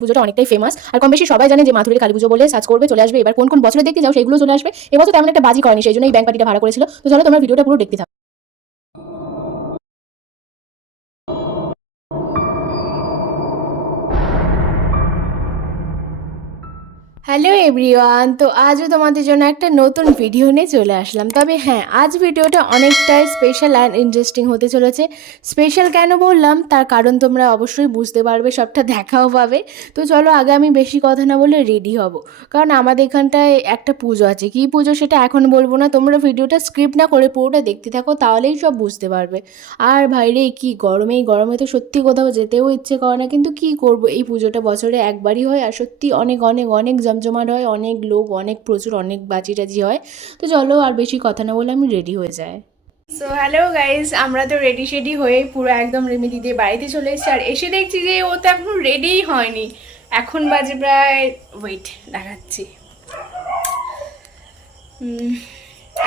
পুজোটা অনেকটাই ফেমাস আর কম বেশি সবাই জানে যে মাথুরের কালী পুজো বলে সার্চ করবে চলে আসবে। এবার কোন কোন বছরে দেখতে যাও সেগুলো চলে আসবে। এবছর তেমন একটা বাজি করেনি, সেই জন্য এই ব্যাংক পার্টিটা ভাড়া করেছিল। তো চলো তোমরা ভিডিওটা পুরো দেখতে থাকো। হ্যালো এভরিওয়ান, তো আজও তোমাদের জন্য একটা নতুন ভিডিও নিয়ে চলে আসলাম। তবে হ্যাঁ, আজ ভিডিওটা অনেকটাই স্পেশাল অ্যান্ড ইন্টারেস্টিং হতে চলেছে। স্পেশাল কেন বললাম তার কারণ তোমরা অবশ্যই বুঝতে পারবে, সবটা দেখাও পাবে। তো চলো আগে আমি বেশি কথা না বলে রেডি হব, কারণ আমাদের এখানটায় একটা পুজো আছে। কী পুজো সেটা এখন বলবো না, তোমরা ভিডিওটা স্ক্রিপ্ট না করে পুরোটা দেখতে থাকো, তাহলেই সব বুঝতে পারবে। আর ভাইরে কি গরমে, এই গরমে তো সত্যি কোথাও যেতেও ইচ্ছে করে না, কিন্তু কি করব, এই পুজোটা বছরে একবারই হয় আর সত্যি অনেক অনেক অনেক জমজমাট হয়, অনেক লোক, অনেক প্রচুর অনেক বাজি টাজি হয়। তো চলো আর বেশি কথা না বলে আমি রেডি হয়ে যাই। সো হ্যালো গাইজ, আমরা তো রেডি শেডি হয়ে পুরো একদম রিমি দিদির বাড়িতে চলে এসেছি। আর এসে দেখছি যে ও তো এখনো রেডিই হয়নি। এখন বাজে প্রায়, ওয়েট দেখাচ্ছি,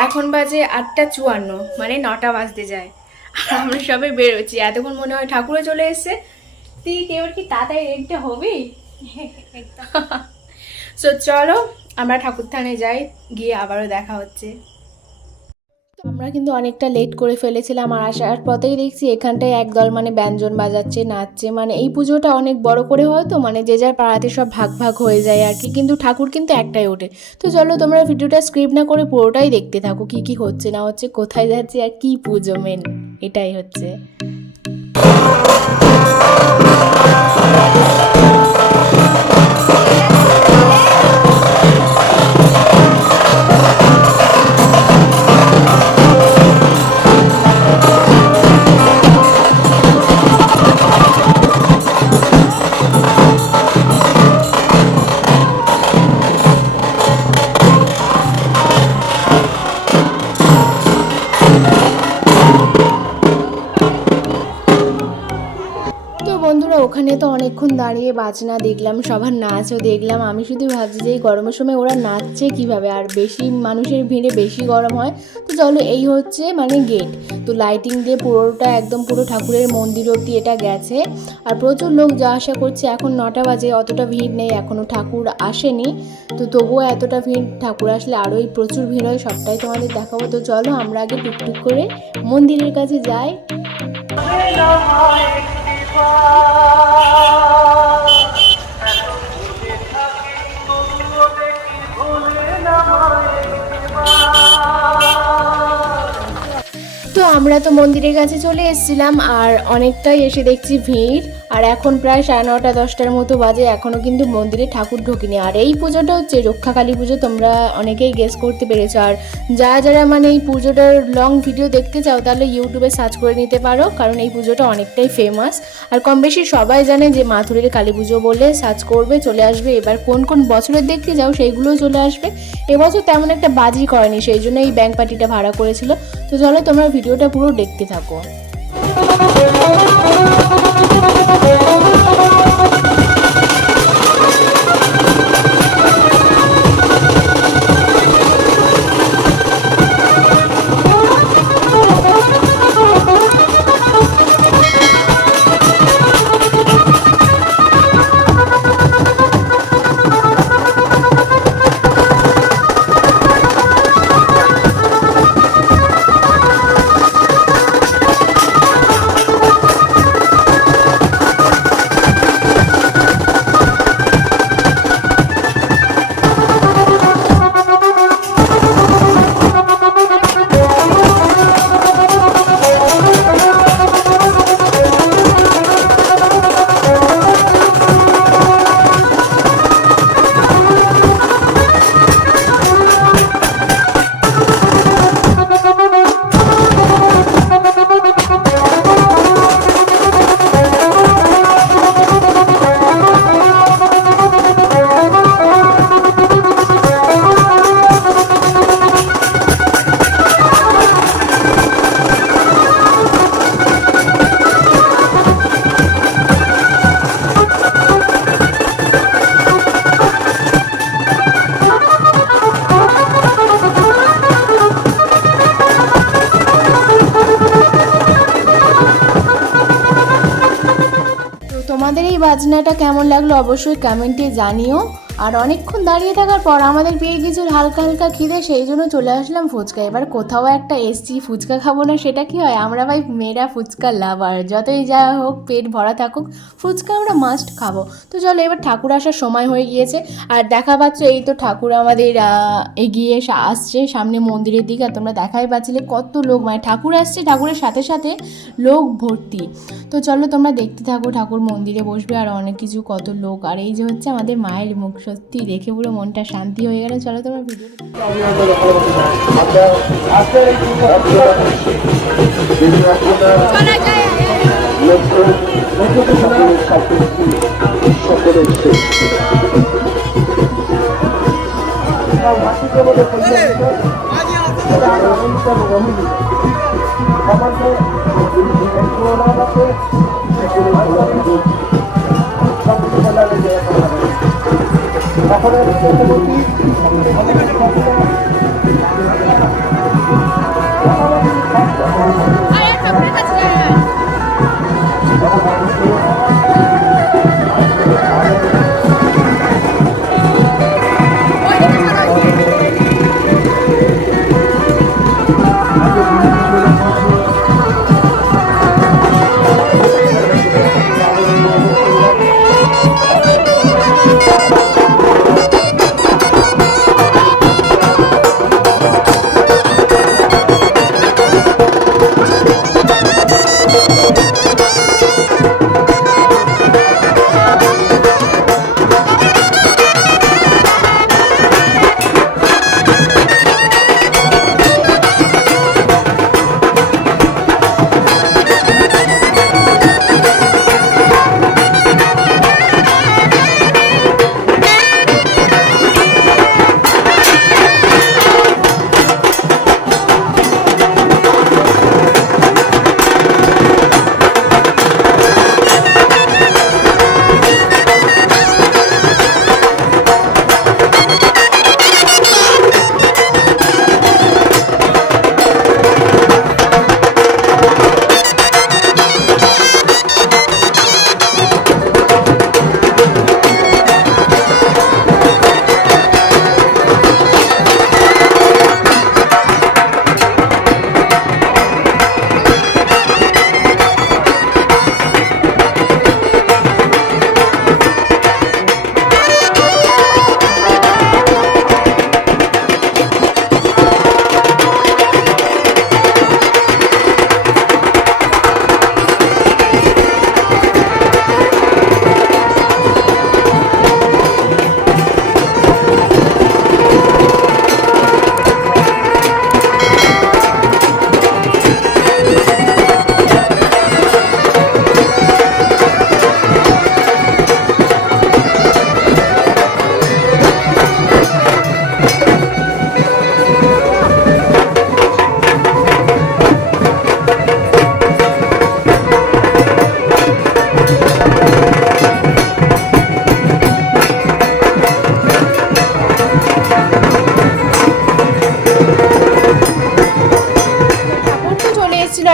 এখন বাজে 8:54, মানে 9টা বাজতে যায়। আর আমরা সবাই বেরোচ্ছি, এতক্ষণ মনে হয় ঠাকুরও চলে এসছে। তুই এবার কি তাড়াতাড়ি রেডটা হবি? সো চলো আমরা ঠাকুর থানে যাই, গিয়ে আবারও দেখা হচ্ছে। আমরা কিন্তু অনেকটা লেট করে ফেলেছিলাম, আর আসার পথেই দেখছি এখানটায় একদল মানে ব্যঞ্জন বাজাচ্ছে, নাচছে। মানে এই পুজোটা অনেক বড় করে হয়, তো মানে যে যার পাড়াতে সব ভাগ ভাগ হয়ে যায় আর কি, কিন্তু ঠাকুর কিন্তু একটাই ওঠে। তো চলো তোমরা ভিডিওটা স্ক্রিপ্ট না করে পুরোটাই দেখতে থাকো, কি কি হচ্ছে না হচ্ছে, কোথায় যাচ্ছে আর কি পুজো মেন, এটাই হচ্ছে। তো বন্ধুরা, ওখানে তো অনেকক্ষণ দাঁড়িয়ে বাজনা দেখলাম, সবার নাচও দেখলাম। আমি শুধু ভাবছি যে এই গরমের সময় ওরা নাচছে কিভাবে, আর বেশি মানুষের ভিড়ে বেশি গরম হয়। তো চলো, এই হচ্ছে মানে গেট। তো লাইটিং দিয়ে পুরোটা একদম পুরো ঠাকুরের মন্দির অবধি এটা গেছে। আর প্রচুর লোক যাওয়া আসা করছে। এখন 9টা বাজে, অতটা ভিড় নেই, এখনও ঠাকুর আসেনি। তো তবুও এতটা ভিড়, ঠাকুর আসলে আরোই প্রচুর ভিড় হয়, সবটাই তোমাদের দেখাবো। তো চলো আমরা আগে টুকটুক করে মন্দিরের কাছে যাই। তো আমরা তো মন্দিরের কাছে চলে এসেছিলাম, আর অনেকটাই এসে দেখছি ভিড়। আর এখন প্রায় 9:30 10টার মতো বাজে, এখনও কিন্তু মন্দিরে ঠাকুর ঢোকেনি। আর এই পুজোটা হচ্ছে রক্ষাকালী পুজো, তোমরা অনেকেই গেস করতে পেরেছো। আর যারা মানে এই পুজোটার লং ভিডিও দেখতে চাও তাহলে ইউটিউবে সার্চ করে নিতে পারো, কারণ এই পুজোটা অনেকটাই ফেমাস। আর কম বেশি সবাই জানে যে মাথুরের কালী পুজো বলে সার্চ করবে চলে আসবে। এবার কোন কোন বছরের দেখতে যাও সেইগুলোও চলে আসবে। এবছর তেমন একটা বাজি করেনি, সেই জন্য এই ব্যাংক পার্টিটা ভাড়া করেছিল। তো চলো তোমরা ভিডিওটা পুরো দেখতে থাকো। বাজনাটা কেমন লাগলো অবশ্যই কমেন্টে জানিও। আর অনেকক্ষণ দাঁড়িয়ে থাকার পর আমাদের পেয়ে গেছিল হালকা হালকা খিদে, সেই জন্য চলে আসলাম ফুচকা। এবার কোথাও একটা এসছি, ফুচকা খাবো না সেটা কি হয়? আমরা ভাই মেয়েরা ফুচকা লাভার, যতই যা হোক পেট ভরা থাকুক ফুচকা আমরা মাস্ট খাবো। তো চলো এবার ঠাকুর আসার সময় হয়ে গিয়েছে। আর দেখা পাচ্ছ এই তো ঠাকুর আমাদের এগিয়ে আসছে সামনে মন্দিরের দিকে। আর তোমরা দেখাই পাচ্ছিলে কত লোক, মানে ঠাকুর আসছে, ঠাকুরের সাথে সাথে লোক ভর্তি। তো চলো তোমরা দেখতে থাকো, ঠাকুর মন্দিরে বসবে আর অনেক কিছু কত লোক। আর এই যে হচ্ছে আমাদের মায়ের মুখ, সত্যি দেখে পুরো মনটা শান্তি হয়ে গেল। চলো তোমরা ভিডিও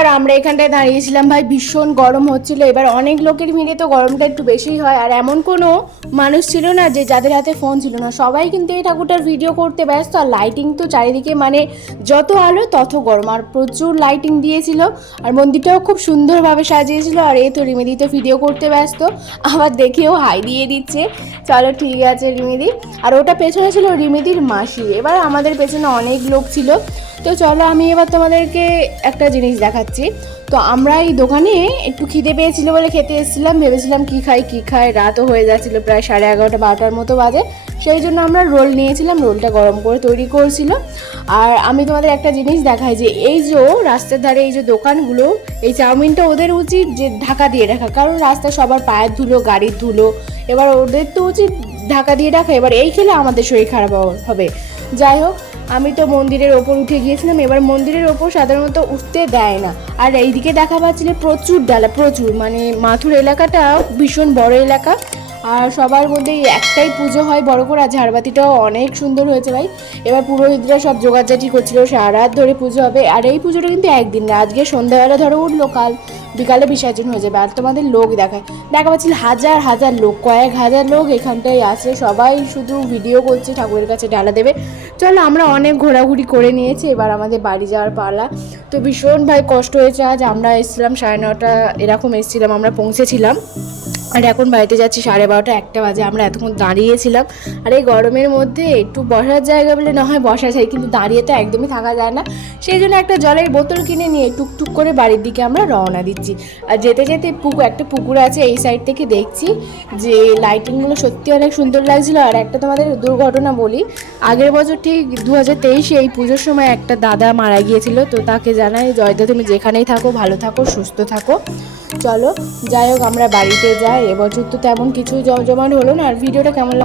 আর আমরা এখানটায় দাঁড়িয়েছিলাম। ভাই ভীষণ গরম হচ্ছিল। এবার অনেক লোকের ভিড়ে তো গরমটা একটু বেশিই হয়। আর এমন কোনো মানুষ ছিল না যে যাদের হাতে ফোন ছিল না, সবাই কিন্তু এই ঠাকুরটার ভিডিও করতে ব্যস্ত। আর লাইটিং তো চারিদিকে, মানে যত আলো তত গরম, আর প্রচুর লাইটিং দিয়েছিল। আর মন্দিরটাও খুব সুন্দরভাবে সাজিয়েছিল। আর এই তো রিমিদি তো ভিডিও করতে ব্যস্ত, আবার দেখেও হাই দিয়ে দিচ্ছে। চলো ঠিক আছে রিমিদি। আর ওটা পেছনে ছিল রিমিদির মাসি। এবার আমাদের পেছনে অনেক লোক ছিল। তো চলো আমি এবার তোমাদেরকে একটা জিনিস দেখাচ্ছি। তো আমরা এই দোকানে একটু খিদে পেয়েছিল বলে খেতে এসেছিলাম, ভেবেছিলাম কি খাই, রাতও হয়ে যাচ্ছিলো, প্রায় 11:30 12টার মতো বাজে। সেই জন্য আমরা রোল নিয়েছিলাম, রোলটা গরম করে তৈরি করছিল। আর আমি তোমাদের একটা জিনিস দেখাই যে এই যে রাস্তার ধারে এই যে দোকানগুলো, এই চাউমিনটা ওদের উচিত যে ঢাকা দিয়ে রাখা, কারণ রাস্তায় সবার পায়ের ধুলো, গাড়ির ধুলো, এবার ওদের তো উচিত ঢাকা দিয়ে রাখা। এবার এই খেলে আমাদের শরীর খারাপ হবে। যাই হোক, আমি তো মন্দিরের ওপর উঠে গিয়েছিলাম। এবার মন্দিরের ওপর সাধারণত উঠতে দেয় না। আর এইদিকে দেখা পাচ্ছিল প্রচুর ডালা, প্রচুর, মানে মাথুর এলাকাটা ভীষণ বড় এলাকা। আর সবার মধ্যে একটাই পুজো হয় বড় করে। আর ঝাড়বাতিটাও অনেক সুন্দর হয়েছে ভাই। এবার পুরোহিতরা সব জোগাড়জাটি করছিল, সারা রাত ধরে পুজো হবে। আর এই পুজোটা কিন্তু একদিন না, আজকে সন্ধ্যাবেলা ধরো উঠলো, কাল বিকালে বিসর্জন হয়ে যাবে। আর তোমাদের লোক দেখা পাচ্ছিল হাজার হাজার লোক, কয়েক হাজার লোক এখানটায় আছে, সবাই শুধু ভিডিও করছে, ঠাকুরের কাছে ডালা দেবে। চলো আমরা অনেক ঘোরাঘুরি করে নিয়েছি, এবার আমাদের বাড়ি যাওয়ার পালা। তো ভীষণ ভাই কষ্ট হয়েছে, আজ আমরা এসেছিলাম 9:30 এরকম এসেছিলাম, আমরা পৌঁছেছিলাম। আর এখন বাড়িতে যাচ্ছি 12:30 1টা বাজে। আমরা এতক্ষণ দাঁড়িয়েছিলাম, আর এই গরমের মধ্যে একটু বসার জায়গা বলে না হয় বসা যায়, কিন্তু দাঁড়িয়ে তো একদমই থাকা যায় না। সেই জন্য একটা জলের বোতল কিনে নিয়ে টুকটুক করে বাড়ির দিকে আমরা রওনা দিচ্ছি। আর যেতে যেতে একটা পুকুর আছে এই সাইড থেকে, দেখছি যে লাইটিংগুলো সত্যি অনেক সুন্দর লাগছিলো। আর একটা তোমাদের দুর্ঘটনা বলি, আগের বছর ঠিক 2023 এই পুজোর সময় একটা দাদা মারা গিয়েছিল। তো তাকে জানাই, জয়দা তুমি যেখানেই থাকো ভালো থাকো, সুস্থ থাকো। চলো যাই হোক আমরা বাড়িতে যাই। এবছর তো তেমন কিছু জমজমাট হলো না। আর ভিডিওটা কেমন